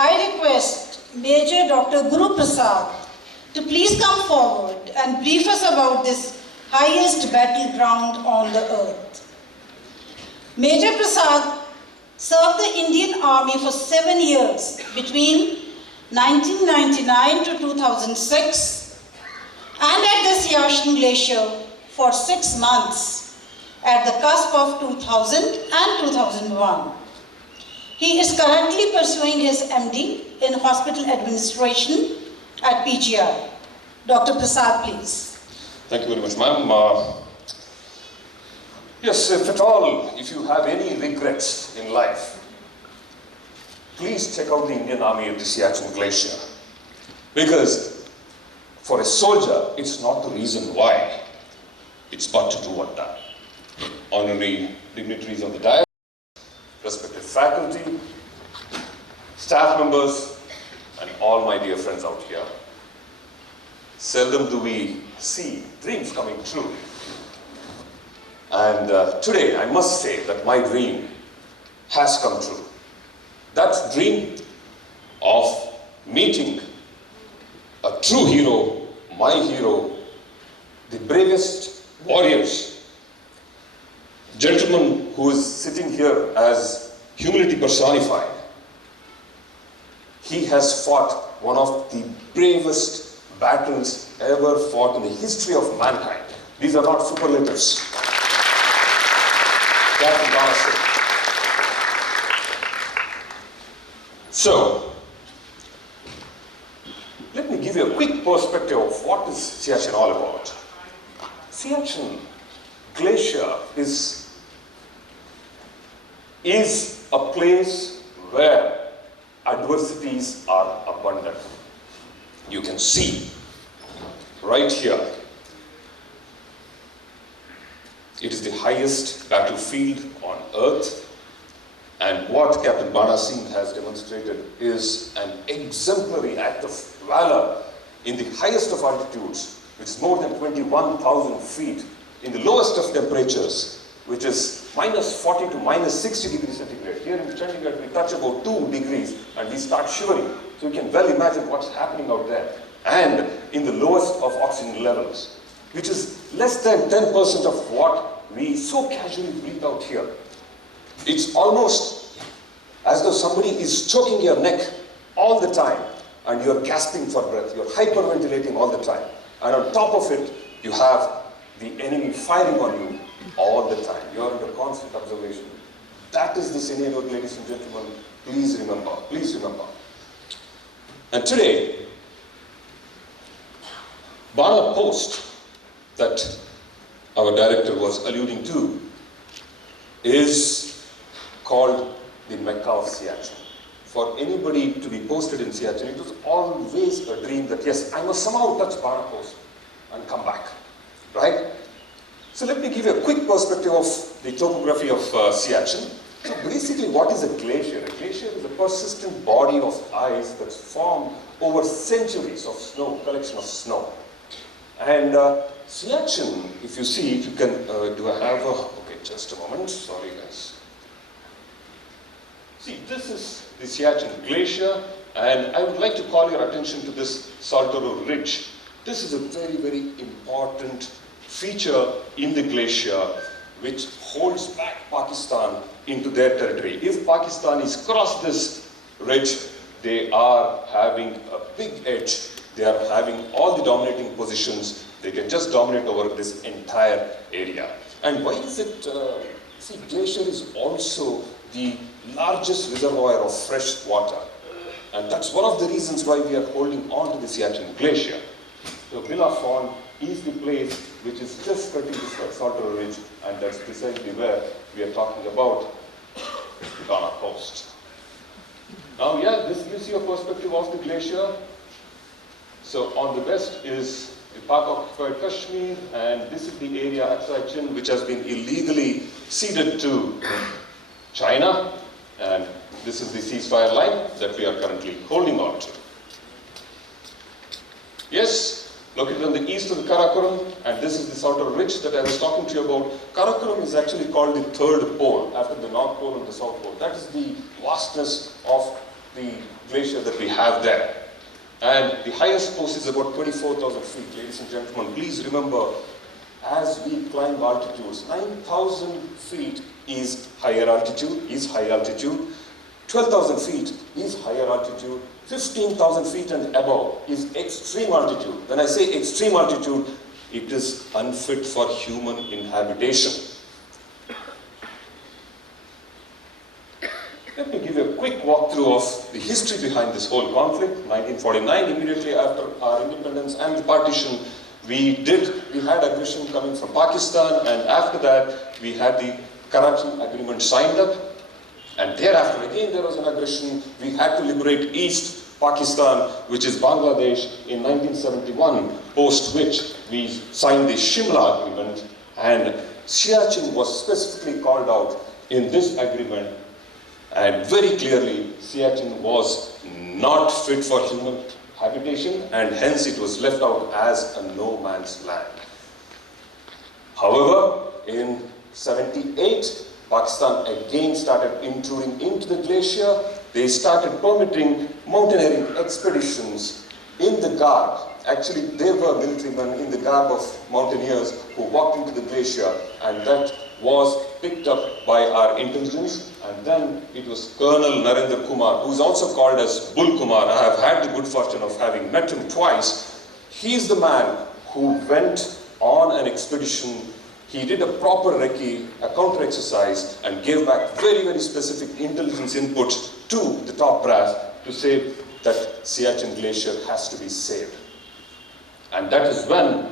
I request Major Dr. Guruprasad to please come forward and brief us about this highest battleground on the earth. Major Prasad served the Indian Army for 7 years between 1999 to 2006 and at the Siachen Glaciar for 6 months at the cusp of 2000 and 2001. He is currently pursuing his MD in Hospital Administration at PGI. Dr. Prasad, please. Thank you very much, ma'am. Yes, if you have any regrets in life, please check out the Indian Army at the Siachen Glaciar. Because for a soldier, it's not the reason why, it's but to do what done. Honorary dignitaries of the diocese, respected faculty, staff members, and all my dear friends out here. Seldom do we see dreams coming true. And today, I must say that my dream has come true. That dream of meeting a true hero, my hero, the bravest warriors, gentleman who is sitting here as humility personified. He has fought one of the bravest battles ever fought in the history of mankind. These are not superlatives. So, let me give you a quick perspective of what is Siachen all about. Siachen Glaciar is a place where adversities are abundant. You can see right here. It is the highest battlefield on earth, and what Captain Bana Singh has demonstrated is an exemplary act of valor in the highest of altitudes, which is more than 21,000 feet, in the lowest of temperatures, which is minus 40 to minus 60 degrees centigrade. Here in Chandigarh, we touch about 2 degrees and we start shivering. So you can well imagine what's happening out there. And in the lowest of oxygen levels, which is less than 10% of what we so casually breathe out here. It's almost as though somebody is choking your neck all the time and you're gasping for breath, you're hyperventilating all the time. And on top of it, you have the enemy firing on you all the time. You're under constant observation. That is the scenario, ladies and gentlemen. Please remember, please remember. And today, Bana Post that our director was alluding to is called the Mecca of Siachen. For anybody to be posted in Siachen, it was always a dream that yes, I must somehow touch Bana Post and come back, right? So let me give you a quick perspective of the topography of Siachen. So basically, what is a glacier? A glacier is a persistent body of ice that's formed over centuries of snow, collection of snow. And Siachen, if you see, if you can, okay, just a moment, sorry guys. See, this is the Siachen Glaciar, and I would like to call your attention to this Sarvodaya Ridge. This is a very, very important feature in the glacier which holds back Pakistan into their territory. If Pakistanis cross this ridge, they are having a big edge. They are having all the dominating positions. They can just dominate over this entire area. And why is it, see, glacier is also the largest reservoir of fresh water. And that's one of the reasons why we are holding on to the Siachen Glaciar. So Bilafon is the place which is just skirting the Sarvodaya Ridge, and that's precisely where we are talking about the Bana Post. Now, yeah, this gives you a perspective of the glacier. So on the west is the Pak-occupied Kashmir, and this is the area at Siachen which has been illegally ceded to China, and this is the ceasefire line that we are currently holding on to. Yes, located on the east of the Karakoram, and this is the Sarvodaya Ridge that I was talking to you about. Karakoram is actually called the third pole, after the North Pole and the South Pole. That is the vastness of the glacier that we have there. And the highest post is about 24,000 feet. Ladies and gentlemen, please remember, as we climb altitudes, 9,000 feet is higher altitude, 12,000 feet is higher altitude, 15,000 feet and above is extreme altitude. When I say extreme altitude, it is unfit for human inhabitation. Let me give you a quick walkthrough of the history behind this whole conflict. 1949, immediately after our independence and the partition, we had aggression coming from Pakistan, and after that, we had the Karachi Agreement signed up. And thereafter, again, there was an aggression. We had to liberate East Pakistan, which is Bangladesh, in 1971, post which we signed the Shimla Agreement, and Siachen was specifically called out in this agreement, and very clearly, Siachen was not fit for human habitation, and hence it was left out as a no man's land. However, in 78, Pakistan again started intruding into the glacier. They started permitting mountaineering expeditions in the garb. Actually, there were military men in the garb of mountaineers who walked into the glacier, and that was picked up by our intelligence. And then it was Colonel Narendra Kumar, who is also called as Bull Kumar. I have had the good fortune of having met him twice. He is the man who went on an expedition. He did a proper recce, a counter exercise, and gave back very, very specific intelligence input to the top brass to say that Siachen Glacier has to be saved. And that is when,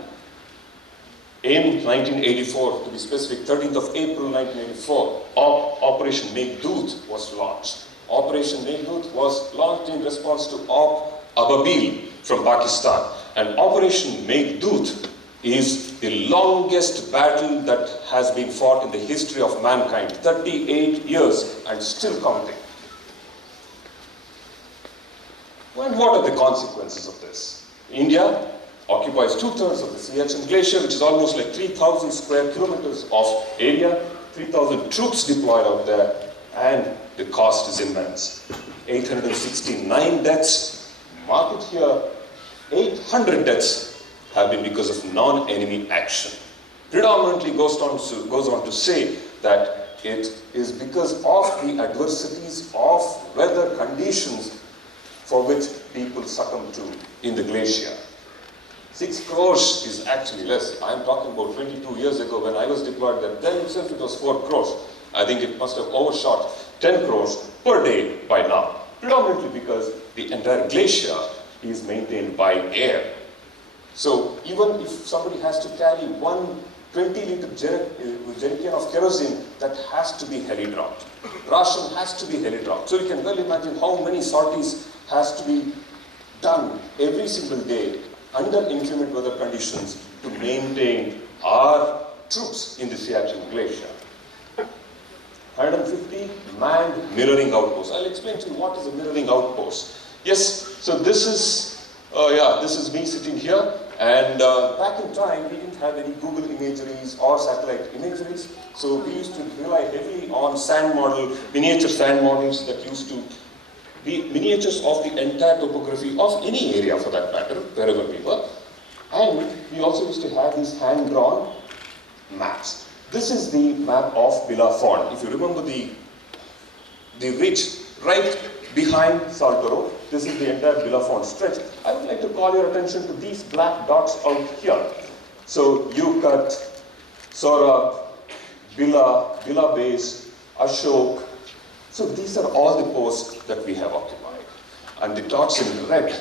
in 1984, to be specific, 13th of April 1984, Operation Meghdoot was launched. Operation Meghdoot was launched in response to Op Ababil from Pakistan. And Operation Meghdoot is the longest battle that has been fought in the history of mankind, 38 years and still counting. And what are the consequences of this? India occupies 2/3 of the Siachen Glacier, which is almost like 3,000 square kilometers of area, 3,000 troops deployed out there, and the cost is immense. 869 deaths, mark it here, 800 deaths have been because of non-enemy action. Predominantly goes on to say that it is because of the adversities of weather conditions for which people succumb to in the glacier. 6 crores is actually less. I'm talking about 22 years ago when I was deployed there. Then itself it was 4 crores. I think it must have overshot 10 crores per day by now. Predominantly because the entire glacier is maintained by air. So even if somebody has to carry one 20-liter jerrycan of kerosene, that has to be heli-dropped. Ration has to be heli-dropped. So you can well imagine how many sorties has to be done every single day under inclement weather conditions to maintain our troops in the Siachen Glacier. 150 manned mirroring outposts. I'll explain to you what is a mirroring outpost. Yes, so this is me sitting here, and back in time we didn't have any Google imageries or satellite imageries, so we used to rely heavily on miniature sand models that used to be miniatures of the entire topography of any area for that matter, wherever we were. And we also used to have these hand-drawn maps. This is the map of Bilafon. If you remember the ridge right behind Saltoro, this is the entire Bilafon stretch. I would like to call your attention to these black dots out here. So Yukat, Sora, Bila Base, Ashok. So these are all the posts that we have occupied. And the dots in red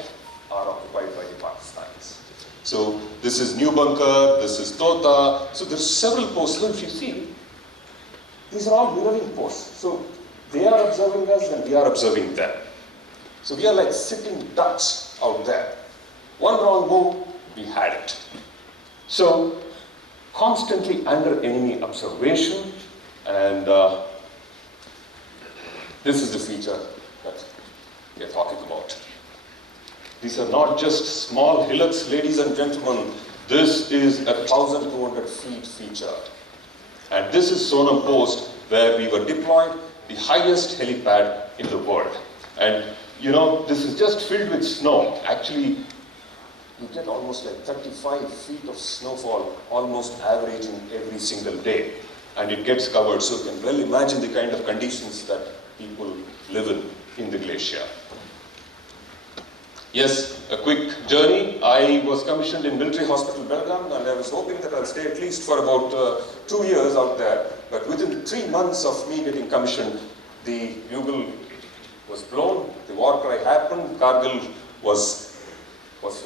are occupied by the Pakistanis. So this is New Bunker, this is Tota. So there's several posts. So if you see, these are all mirroring posts. So they are observing us and we are observing them. So we are like sitting ducks out there. One wrong move, we had it. So constantly under enemy observation, and this is the feature that we are talking about. These are not just small hillocks, ladies and gentlemen. This is a 1,200 feet feature. And this is Sonam Post, where we were deployed, the highest helipad in the world. And you know, this is just filled with snow. Actually, you get almost like 35 feet of snowfall, almost averaging every single day. And it gets covered, so you can well imagine the kind of conditions that people live in the glacier. Yes, a quick journey. I was commissioned in Military Hospital, Belgaum, and I was hoping that I'll stay at least for about 2 years out there. But within 3 months of me getting commissioned, the bugle was blown, the war cry happened, Kargil was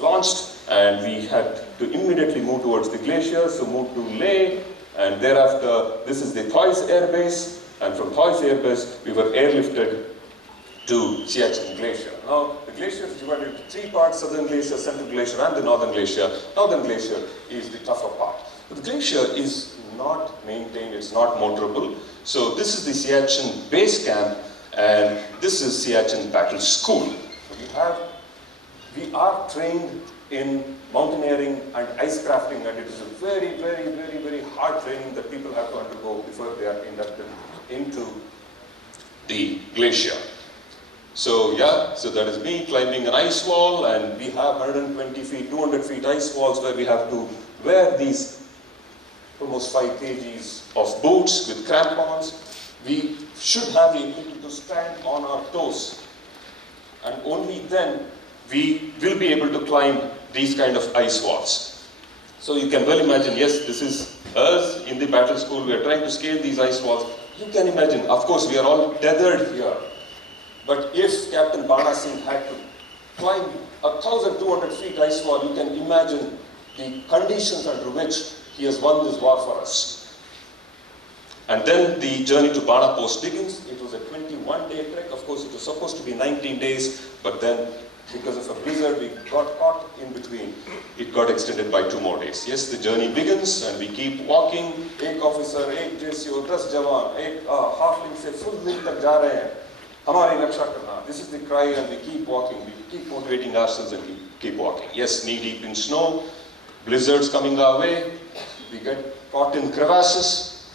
launched, and we had to immediately move towards the glacier, so moved to Leh, and thereafter, this is the Thois Air Base, and from Thois Air Base, we were airlifted to Siachen Glaciar. Now, the glacier is divided into 3 parts: Southern Glacier, Central Glacier, and the Northern Glacier. Northern Glacier is the tougher part. But the glacier is not maintained, it's not motorable. So this is the Siachen Base Camp, and this is Siachen Battle School. We are trained in mountaineering and ice crafting, and it is a very, very, very, very hard training that people have to undergo before they are inducted into the glacier. So yeah, so that is me climbing an ice wall, and we have 120 feet, 200 feet ice walls where we have to wear these almost 5 kgs of boots with crampons. We should have the ability to stand on our toes, and only then we will be able to climb these kind of ice walls. So you can well imagine, yes, this is us in the battle school. We are trying to scale these ice walls. You can imagine, of course, we are all tethered here. But if Captain Bana Singh had to climb 1,200 feet ice wall, you can imagine the conditions under which he has won this war for us. And then the journey to Bana Post begins. It was a 21-day trek. Of course, it was supposed to be 19 days, but then because of a blizzard, we got caught in between. It got extended by 2 more days. Yes, the journey begins, and we keep walking. Ek officer, ek JCO, 10 jawan, ek halfling se full mil tak ja rahe hain. Hamari raksha karna. This is the cry, and we keep walking. We keep motivating ourselves and keep walking. Yes, knee deep in snow, blizzards coming our way. We get caught in crevasses,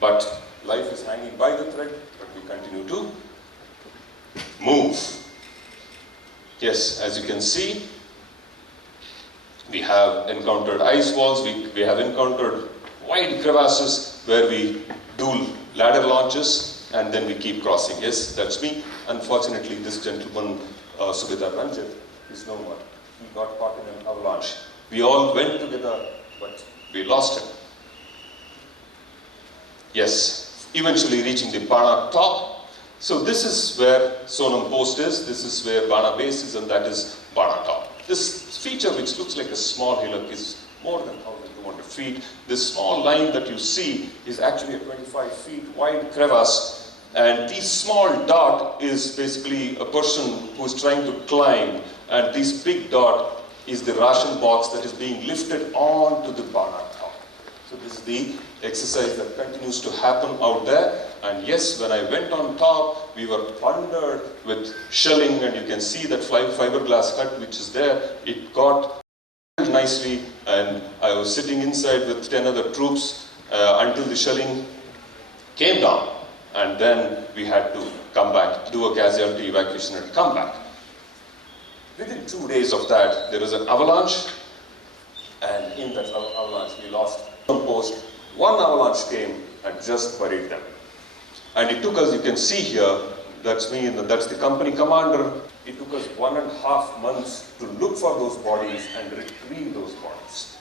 but life is hanging by the thread, but we continue to move. Yes, as you can see, we have encountered ice walls, we have encountered wide crevasses where we do ladder launches, and then we keep crossing. Yes, that's me. Unfortunately, this gentleman, Subedar Ranjit, is no more. He got caught in an avalanche. We all went together, but we lost him. Yes, eventually reaching the Bana top. So this is where Sonam Post is, this is where Bana Base is, and that is Bana top. This feature, which looks like a small hillock, is more than 1,200 feet. This small line that you see is actually a 25 feet wide crevasse, and this small dot is basically a person who is trying to climb, and this big dot is the ration box that is being lifted onto the Bana top. So this is the exercise that continues to happen out there. And yes, when I went on top, we were plundered with shelling, and you can see that fiberglass hut which is there. It got nicely, and I was sitting inside with 10 other troops until the shelling came down, and then we had to come back, do a casualty evacuation and come back. Within 2 days of that, there was an avalanche, and in that avalanche we lost one post. One avalanche came and just buried them. And it took us, you can see here, that's me, and that's the company commander. It took us 1.5 months to look for those bodies and retrieve those bodies.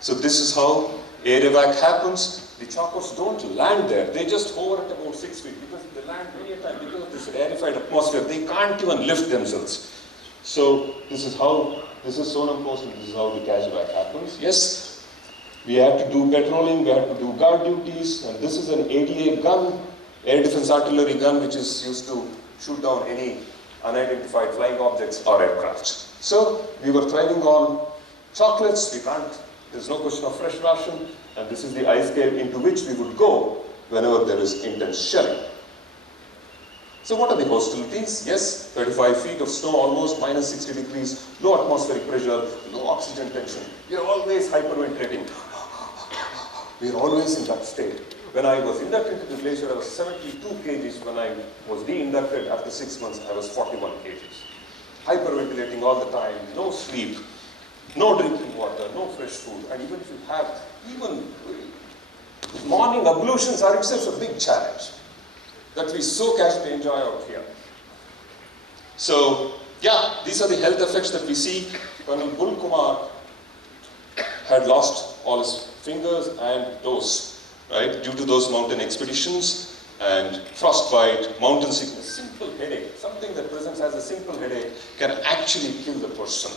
So this is how air evac happens. The choppers don't land there. They just hover at about 6 feet, because they land many a time because of this rarefied atmosphere. They can't even lift themselves. So this is Sonam Post, and this is how the cash evac happens. Yes, we had to do patrolling, we had to do guard duties, and this is an ADA gun, air defense artillery gun, which is used to shoot down any unidentified flying objects or aircraft. So we were thriving on chocolates. There's no question of fresh ration, and this is the ice cave into which we would go whenever there is intense shelling. So what are the hostilities? Yes, 35 feet of snow, almost minus 60 degrees, low atmospheric pressure, low oxygen tension. We are always hyperventilating. We are always in that state. When I was inducted to the glacier, I was 72 kgs. When I was de-inducted after 6 months, I was 41 kgs. Hyperventilating all the time, no sleep, no drinking water, no fresh food. And even if you have, even morning ablutions are itself a big challenge that we so casually enjoy out here. So, yeah, these are the health effects that we see. Colonel Bull Kumar had lost all his fingers and toes, right, due to those mountain expeditions, and frostbite, mountain sickness, simple headache, something that presents as a simple headache can actually kill the person.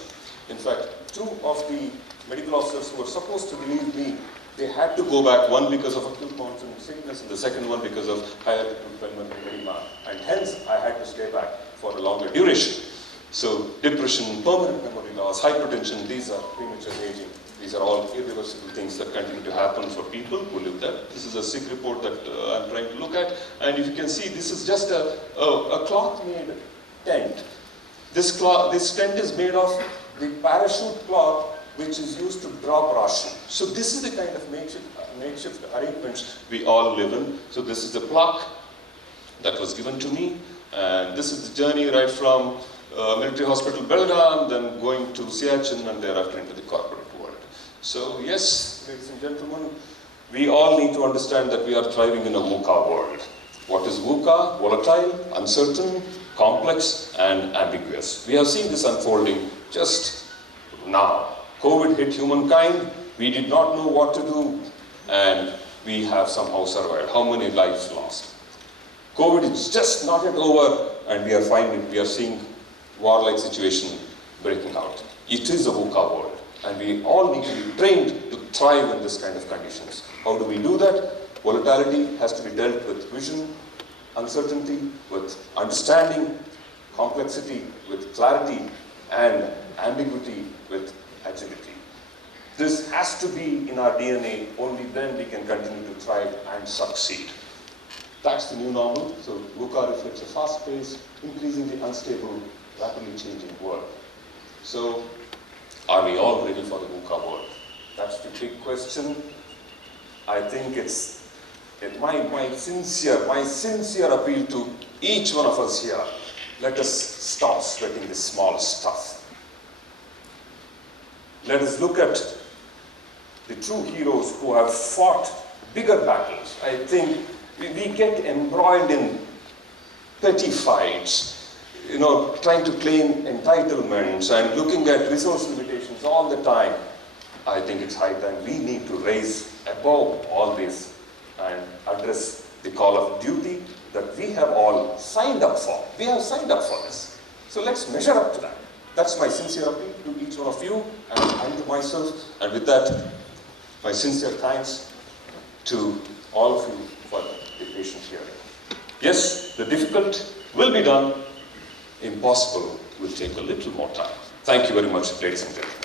In fact, 2 of the medical officers who were supposed to relieve me, they had to go back, one because of acute mountain sickness and the second one because of high altitude pulmonary edema, and hence I had to stay back for a longer duration. So depression, permanent memory loss, hypertension, these are premature aging. These are all irreversible things that continue to happen for people who live there. This is a sick report that I'm trying to look at. And if you can see, this is just a cloth-made tent. This tent is made of the parachute cloth which is used to drop ration. So this is the kind of makeshift arrangements we all live in. So this is the plaque that was given to me. And this is the journey right from military hospital Belgaum, then going to Siachen, and thereafter into the corporate world. So yes, ladies and gentlemen, we all need to understand that we are thriving in a VUCA world. What is VUCA? Volatile, uncertain, complex, and ambiguous. We have seen this unfolding just now. COVID hit humankind, we did not know what to do, and we have somehow survived. How many lives lost? COVID is just not yet over, and we are seeing war-like situation breaking out. It is a VUCA world, and we all need to be trained to thrive in this kind of conditions. How do we do that? Volatility has to be dealt with vision, uncertainty with understanding, complexity with clarity, and ambiguity with agility. This has to be in our DNA, only then we can continue to thrive and succeed. That's the new normal. So VUCA reflects a fast-paced, increasingly unstable, rapidly changing world. So are we all ready for the VUCA world? That's the big question. I think it's my sincere appeal to each one of us here. Let us stop sweating this small stuff. Let us look at the true heroes who have fought bigger battles. I think we get embroiled in petty fights, trying to claim entitlements and looking at resource limitations all the time. I think it's high time we need to raise above all this and address the call of duty that we have all signed up for. We have signed up for this. So let's measure up to that. That's my sincere appeal to each one of you and to myself. And with that, my sincere thanks to all of you for the patient hearing. Yes, the difficult will be done. Impossible will take a little more time. Thank you very much, ladies and gentlemen.